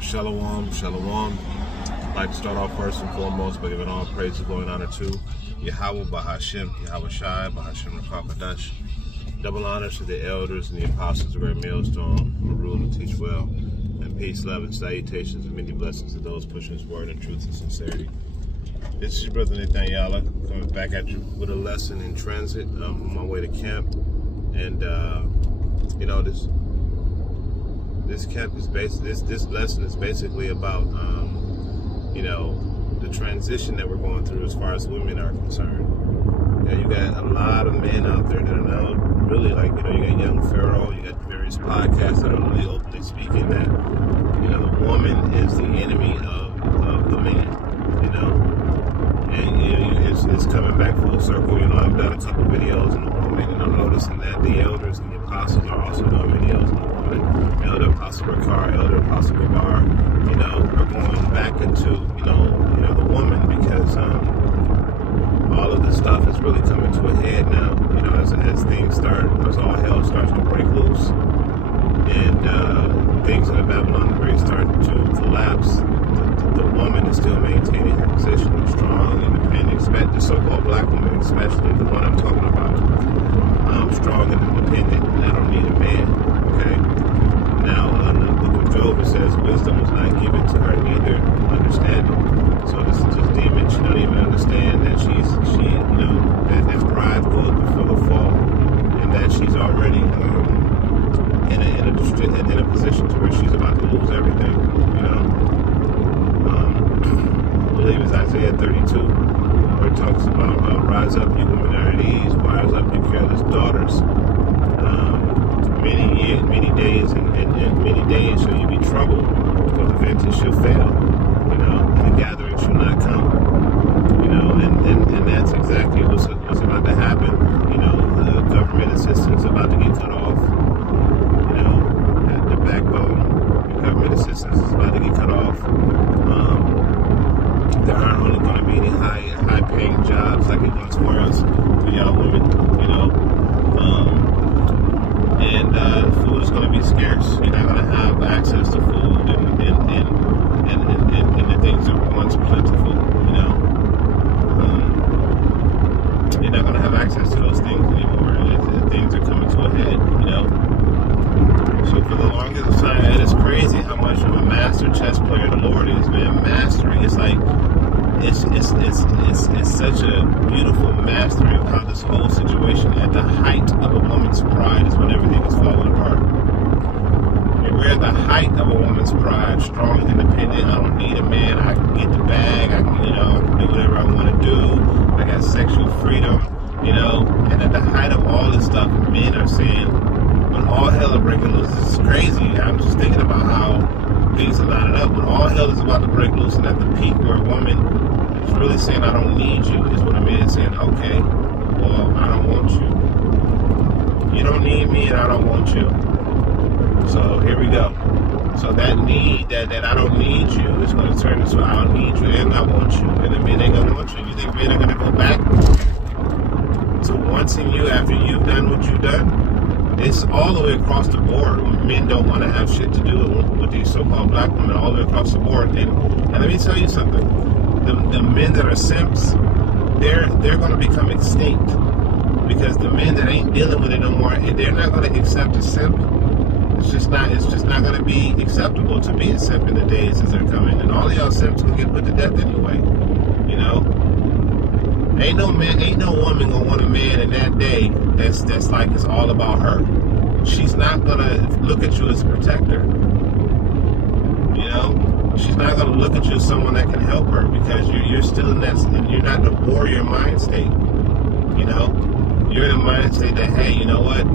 Shalom, shalom. I'd like to start off first and foremost by giving all praise and glory and honor to Yahweh Bahashem, Yahweh Shai, Bahashem Rakakadash. Double honors to the elders and the apostles of Great Millstone who rule and teach well. And peace, love, and salutations and many blessings to those pushing His word in truth and sincerity. This is your brother Nathaniel coming back at you with a lesson in transit on my way to camp. And this camp is this lesson is basically about the transition that we're going through as far as women are concerned. You got a lot of men out there that are now really you got Young Pharaoh, you got various podcasts that are really openly speaking that the woman is the enemy of the man, and it's coming back full circle. I've done a couple videos on the woman, and I'm noticing that the elders and the apostles are also doing videos on the woman. Elder Apostle Ricard, Elder Apostle Gabar, are going back into the woman because all of this stuff is really coming to a head now. As things start, as all hell starts to break loose, and things in the Babylon Great start to collapse. The woman is still maintaining her position, strong, independent, the so-called black woman, especially the one I'm talking about, strong and independent, and I don't need a man. Okay. Now, in the book of Job, it says wisdom was not given to her, neither understanding. So this demon, she don't even understand that that pride goes before the fall, and that she's already in a position to where she's about to lose everything. I believe it's Isaiah 32, where it talks about rise up, you women are at ease, rise up, you careless daughters. Many days shall you be troubled, for the vintage shall fail, and the gathering shall not come, and that's exactly what's about to happen. The government assistance is about to get cut off, the backbone, the government assistance is about to get cut off. There aren't only going to be any high-paying jobs like it once was for y'all women, and food is going to be scarce. You're not going to have access to food and the things that were once plentiful, You're not going to have access to those things anymore. Things are coming to a head, So for the longest time, it is crazy how much of a master chess player the Lord is, man. Mastery, it's like, it's such a beautiful mastery of how this whole situation, at the height of a woman's pride, is when everything is falling apart. And we're at the height of a woman's pride, strong, independent. I don't need a man. I can get the bag. I can do whatever I want to do. I got sexual freedom, And at the height of all this stuff, men are saying, when all hell is breaking loose, this is crazy. I'm just thinking about how things are lining up. When all hell is about to break loose, and at the peak where a woman is really saying, I don't need you, is when a man is saying, okay, well, I don't want you. You don't need me, and I don't want you. So here we go. So that need, that I don't need you, is going to turn into I don't need you and I want you. And the men ain't going to want you. You think men are going to go back to wanting you after you've done what you've done? It's all the way across the board. Men don't want to have shit to do with these so-called black women, all the way across the board. And let me tell you something. The men that are simps, they're going to become extinct. Because the men that ain't dealing with it no more, they're not going to accept a simp. It's just not going to be acceptable to be a simp in the days as they're coming. And all of y'all simps will get put to death anyway. Ain't no woman gonna want a man in that day that's like it's all about her. She's not gonna look at you as a protector. She's not gonna look at you as someone that can help her because you're still in that. You're not the warrior mind state. You're in a mind state that, hey, you know what?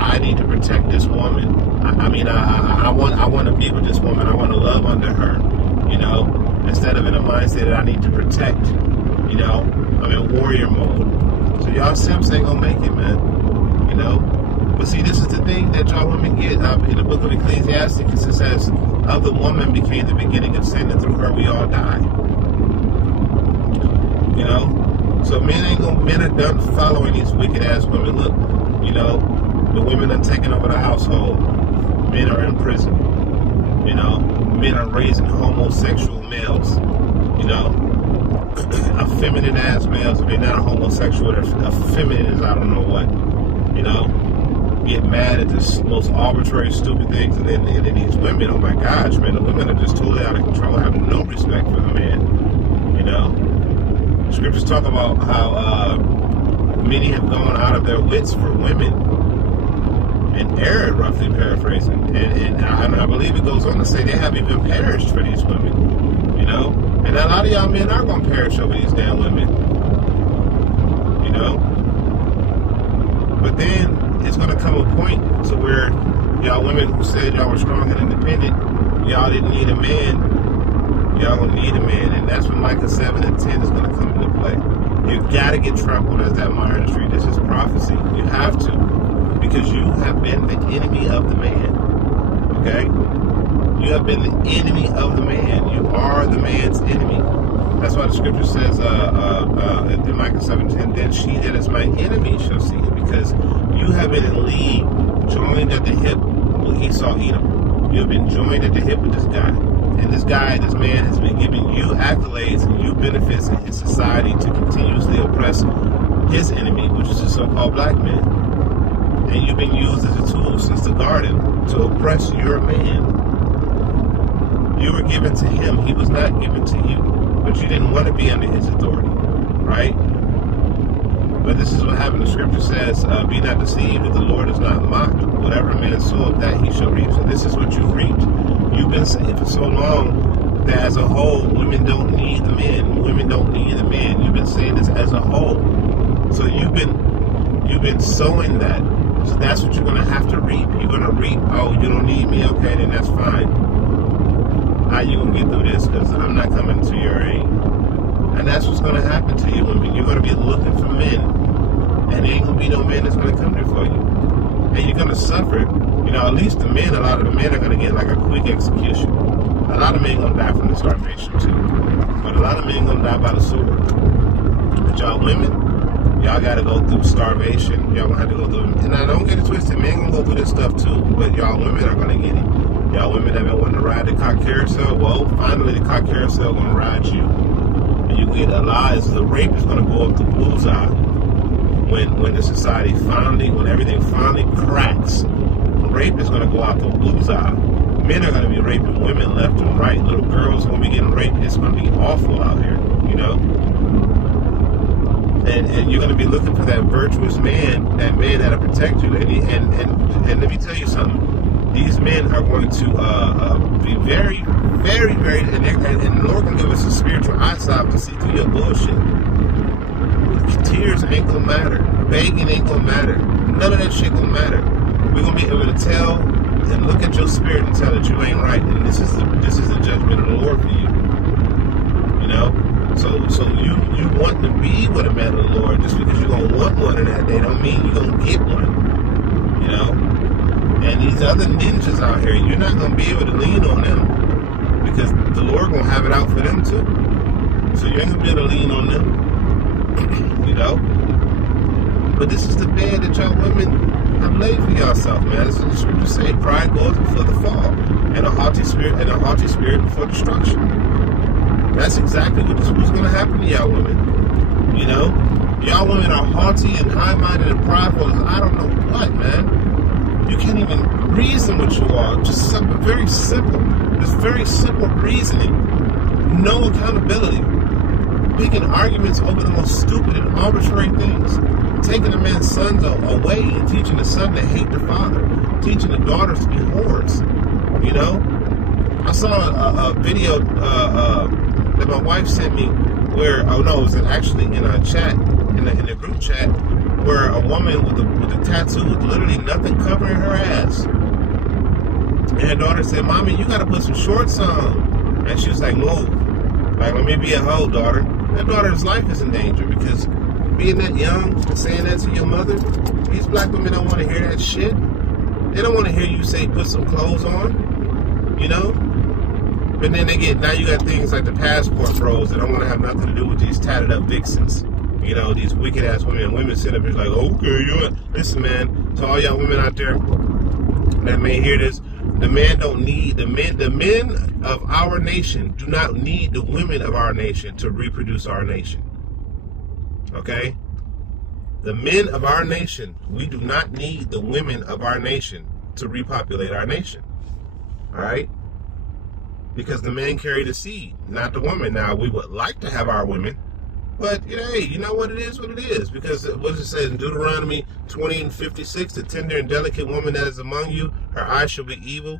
I need to protect this woman. I want to be with this woman. I want to love under her. Instead of in a mind state that I need to protect. I'm in warrior mode. So y'all simps ain't gonna make it, man. But see, this is the thing that y'all women get. In the book of Ecclesiastes, it says, of the woman became the beginning of sin, and through her we all die. So men are done following these wicked ass women. Look, the women are taking over the household. Men are in prison. You know, men are raising homosexual males. You know, effeminate ass males. If they're not a homosexual, they're effeminate as I don't know what. You know, get mad at this most arbitrary, stupid things, and then these women. Oh my gosh, man, the women are just totally out of control. Have no respect for the man. You know, scriptures talk about how many have gone out of their wits for women. And error, roughly paraphrasing, and I believe it goes on to say they have even perished for these women, you know. And a lot of y'all men are gonna perish over these damn women, you know. But then it's gonna come a point to where y'all women who said y'all were strong and independent, y'all didn't need a man, y'all gonna need a man, and that's when Micah 7 and 10 is gonna come into play. You gotta get trampled as that mire in the street. This is prophecy. You have to. Because you have been the enemy of the man. Okay? You have been the enemy of the man. You are the man's enemy. That's why the scripture says in Micah 7:10, then she that is my enemy shall see it. Because you have been in league, joined at the hip with Esau Edom. You have been joined at the hip with this guy. And this guy, this man, has been giving you accolades and you benefits in his society to continuously oppress his enemy, which is the so-called black man. And you've been used as a tool since the garden to oppress your man. You were given to him. He was not given to you. But you didn't want to be under his authority. Right? But this is what happened. The scripture says, be not deceived that the Lord is not mocked. Whatever a man soweth, that he shall reap. So this is what you've reaped. You've been saying for so long that as a whole, women don't need the men. Women don't need the men. You've been saying this as a whole. So you've been sowing that. So that's what you're going to have to reap. You're going to reap, oh, you don't need me? Okay, then that's fine. How you going to get through this? Because I'm not coming to your aid. And that's what's going to happen to you women. You're going to be looking for men. And there ain't going to be no man that's going to come there for you. And you're going to suffer. You know, at least the men, a lot of the men are going to get like a quick execution. A lot of men going to die from the starvation too. But a lot of men going to die by the sword. But y'all women, y'all got to go through starvation. Y'all going to have to go through. And I don't get it twisted. Men going to go through this stuff too. But y'all women are going to get it. Y'all women that been wanting to ride the cock carousel. Well, finally the cock carousel going to ride you. And you get a lie. The rape is going to go up the bullseye. When the society finally, when everything finally cracks, rape is going to go out the bullseye. Men are going to be raping women left and right. Little girls are going to be getting raped. It's going to be awful out here, you know. And you're going to be looking for that virtuous man, that man that'll protect you. And let me tell you something. These men are going to be very, very, very, and the Lord can give us a spiritual eyesight to see through your bullshit. Tears ain't gonna matter. Begging ain't gonna matter. None of that shit gonna matter. We're gonna be able to tell and look at your spirit and tell that you ain't right. And this is the judgment of the Lord for you. You know? So you want to be with a man of the Lord. Just because you're gonna want one of that, they don't mean you're gonna get one. You know? And these other ninjas out here, you're not gonna be able to lean on them. Because the Lord gonna have it out for them too. So you ain't gonna be able to lean on them. You know? But this is the bed that y'all women have laid for yourself, man. This is what the scriptures say. Pride goes before the fall, and a haughty spirit before destruction. That's exactly what's going to happen to y'all women. You know? Y'all women are haughty and high-minded and prideful as I don't know what, man. You can't even reason what you are. Just something very simple. This very simple reasoning. No accountability. Picking arguments over the most stupid and arbitrary things. Taking a man's sons away and teaching the son to hate the father. Teaching the daughters to be whores. You know? I saw a video that my wife sent me where, it was actually in a chat, in the group chat, where a woman with a tattoo with literally nothing covering her ass. And her daughter said, "Mommy, you gotta put some shorts on." And she was like, "Move. Like, let me be a hoe, daughter." That daughter's life is in danger because being that young and saying that to your mother, these black women don't want to hear that shit. They don't want to hear you say put some clothes on, you know? But then now you got things like the passport bros that don't want to have nothing to do with these tatted up vixens. You know, these wicked ass women. And women sit up here like, okay, listen, man, to all y'all women out there that may hear this, The men don't need the men of our nation do not need the women of our nation to reproduce our nation. Okay? The men of our nation, we do not need the women of our nation to repopulate our nation. All right? Because the men carry the seed, not the women. Now, we would like to have our women, but hey, you know what it is, because what it says in Deuteronomy 20:56, the tender and delicate woman that is among you, her eyes shall be evil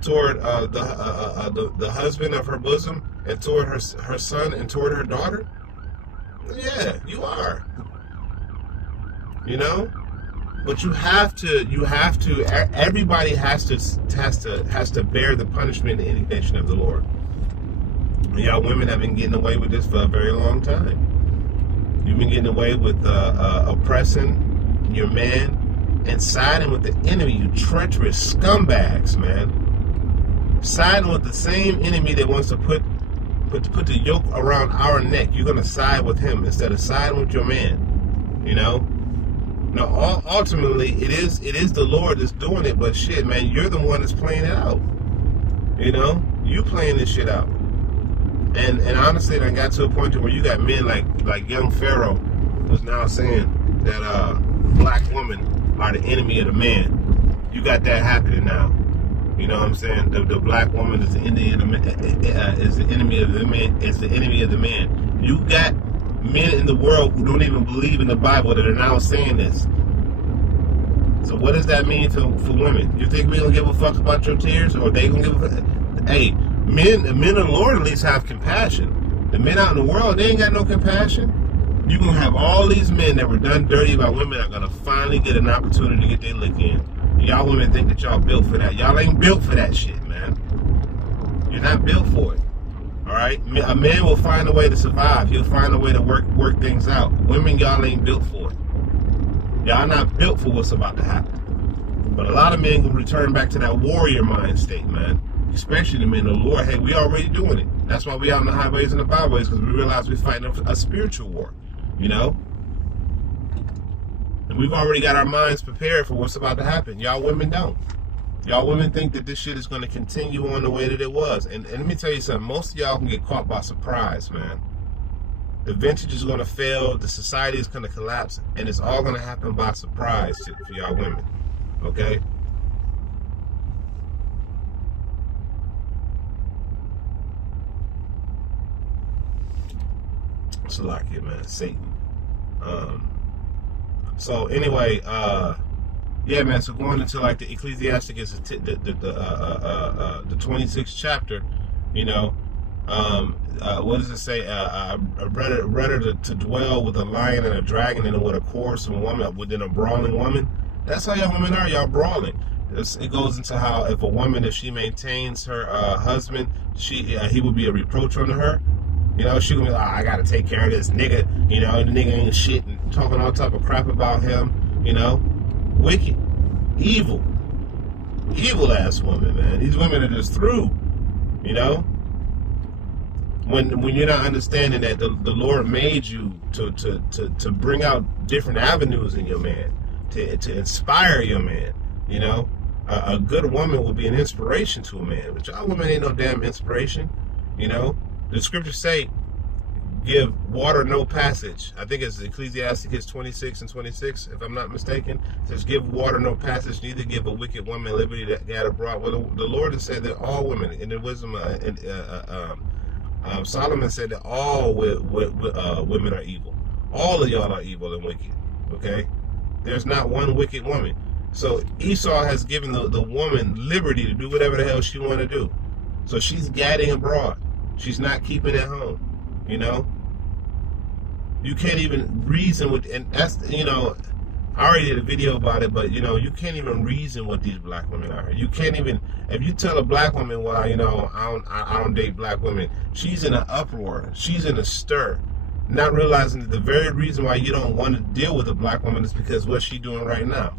toward the husband of her bosom, and toward her son, and toward her daughter. Yeah, you are. You know, but you have to. Everybody has to bear the punishment and indignation of the Lord. Y'all women have been getting away with this for a very long time. You've been getting away with oppressing your man and siding with the enemy, you treacherous scumbags, man. Siding with the same enemy that wants to put the yoke around our neck. You're going to side with him instead of siding with your man, you know? Now, ultimately, it is the Lord that's doing it, but shit, man, you're the one that's playing it out. You know? You playing this shit out. And honestly, I got to a point where you got men like young Pharaoh was now saying that black women are the enemy of the man. You got that happening now. You know what I'm saying? The black woman is the enemy of the man. Is the enemy of the man. Is the enemy of the man. You got men in the world who don't even believe in the Bible that are now saying this. So what does that mean for women? You think we gonna give a fuck about your tears, or they gonna give a fuck? Hey, men of the Lord at least have compassion. The men out in the world, they ain't got no compassion. You're gonna have all these men that were done dirty by women are gonna finally get an opportunity to get their lick in. Y'all women think that y'all built for that. Y'all ain't built for that shit, man. You're not built for it. All right? A man will find a way to survive. He'll find a way to work things out. Women, y'all ain't built for it. Y'all not built for what's about to happen. But a lot of men will return back to that warrior mind state, man. Especially the men of the Lord. Hey, we already doing it. That's why we out on the highways and the byways, because we realize we're fighting a spiritual war, you know? And we've already got our minds prepared for what's about to happen. Y'all women don't. Y'all women think that this shit is going to continue on the way that it was. And let me tell you something. Most of y'all can get caught by surprise, man. The vintage is going to fail. The society is going to collapse. And it's all going to happen by surprise for y'all women. Okay? It's a lot here, man. Satan. So anyway, yeah, man. So going into like the Ecclesiastic is the 26th chapter. You know, what does it say? Better to dwell with a lion and a dragon than with a quarrelsome woman, within a brawling woman. That's how y'all women are. Y'all brawling. It goes into how if a woman, if she maintains her husband, he would be a reproach unto her. You know, she gonna be like, I gotta take care of this nigga. You know, the nigga ain't shit, and talking all type of crap about him. You know, wicked, evil ass woman, man. These women are just through. You know, when you're not understanding that the Lord made you to bring out different avenues in your man, to inspire your man. You know, a good woman will be an inspiration to a man, but y'all women ain't no damn inspiration. You know. The scriptures say, give water no passage. I think it's Ecclesiastes 26 and 26, if I'm not mistaken. It says, give water no passage, neither give a wicked woman liberty that God abroad. Well, the Lord has said that all women, in the wisdom, Solomon said that all women are evil. All of y'all are evil and wicked, okay? There's not one wicked woman. So Esau has given the woman liberty to do whatever the hell she want to do. So she's gadding abroad. She's not keeping at home, you know. You can't even reason with, and that's, you know, I already did a video about it, but you know, you can't even reason what these black women are. You can't even, if you tell a black woman, well, you know, I don't date black women, she's in an uproar, she's in a stir, not realizing that the very reason why you don't want to deal with a black woman is because what she's doing right now.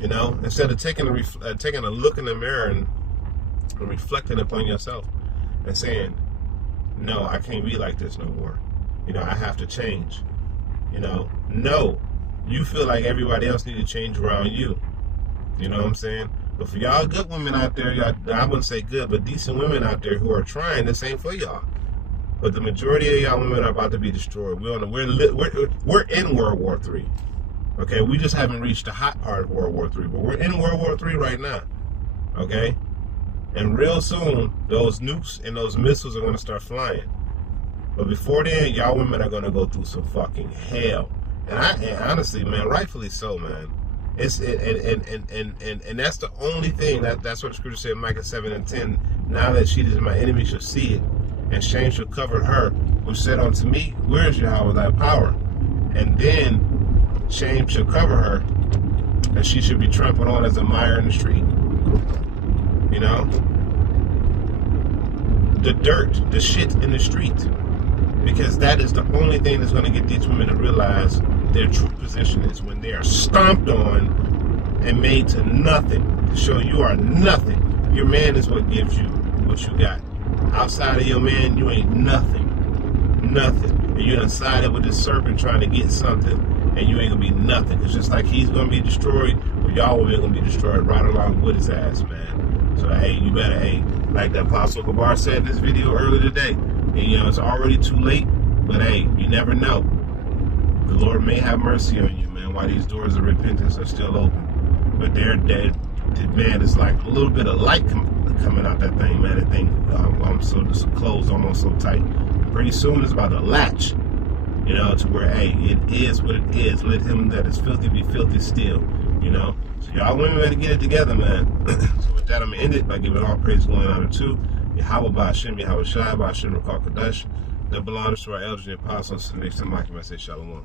You know, instead of taking a look in the mirror and reflecting upon yourself. And saying, no, I can't be like this no more. You know, I have to change. You know, no, you feel like everybody else needs to change around you. You know what I'm saying? But for y'all good women out there, y'all, I wouldn't say good, but decent women out there who are trying, this ain't for y'all. But the majority of y'all women are about to be destroyed. We're in World War III. Okay, we just haven't reached the hot part of World War III, but we're in World War III right now. Okay, and real soon those nukes and those missiles are going to start flying. But before then, y'all women are going to go through some fucking hell. And honestly, man, rightfully so, man. And that's the only thing that's what the scripture said in Micah 7:10. Now that she is my enemy shall see it, and shame shall cover her, which said unto me, where is Yahweh thy power? And then shame shall cover her, and she should be trampled on as a mire in the street. You know? The dirt, the shit in the street. Because that is the only thing that's going to get these women to realize their true position is when they are stomped on and made to nothing, to show you are nothing. Your man is what gives you what you got. Outside of your man, you ain't nothing. Nothing. And you're inside with this serpent trying to get something, and you ain't going to be nothing. Because just like he's going to be destroyed, well, y'all will be going to be destroyed right along with his ass, man. So, hey, you better, hey, like the Apostle Kabar said in this video earlier today, and, you know, it's already too late, but, hey, you never know. The Lord may have mercy on you, man, while these doors of repentance are still open. But they're dead. Man, it's like a little bit of light coming out that thing, man. That thing, I'm so just closed, almost so tight. Pretty soon it's about to latch, you know, to where, hey, it is what it is. Let him that is filthy be filthy still, you know. So y'all women better get it together, man. So with that, I'm going to end it by giving all praise, glory, and honor to Yahweh Ba'ashem, Yahweh Shai, Ba'ashem Rakal Kadosh, that belongs to our elders and apostles. Next time I can say shalom.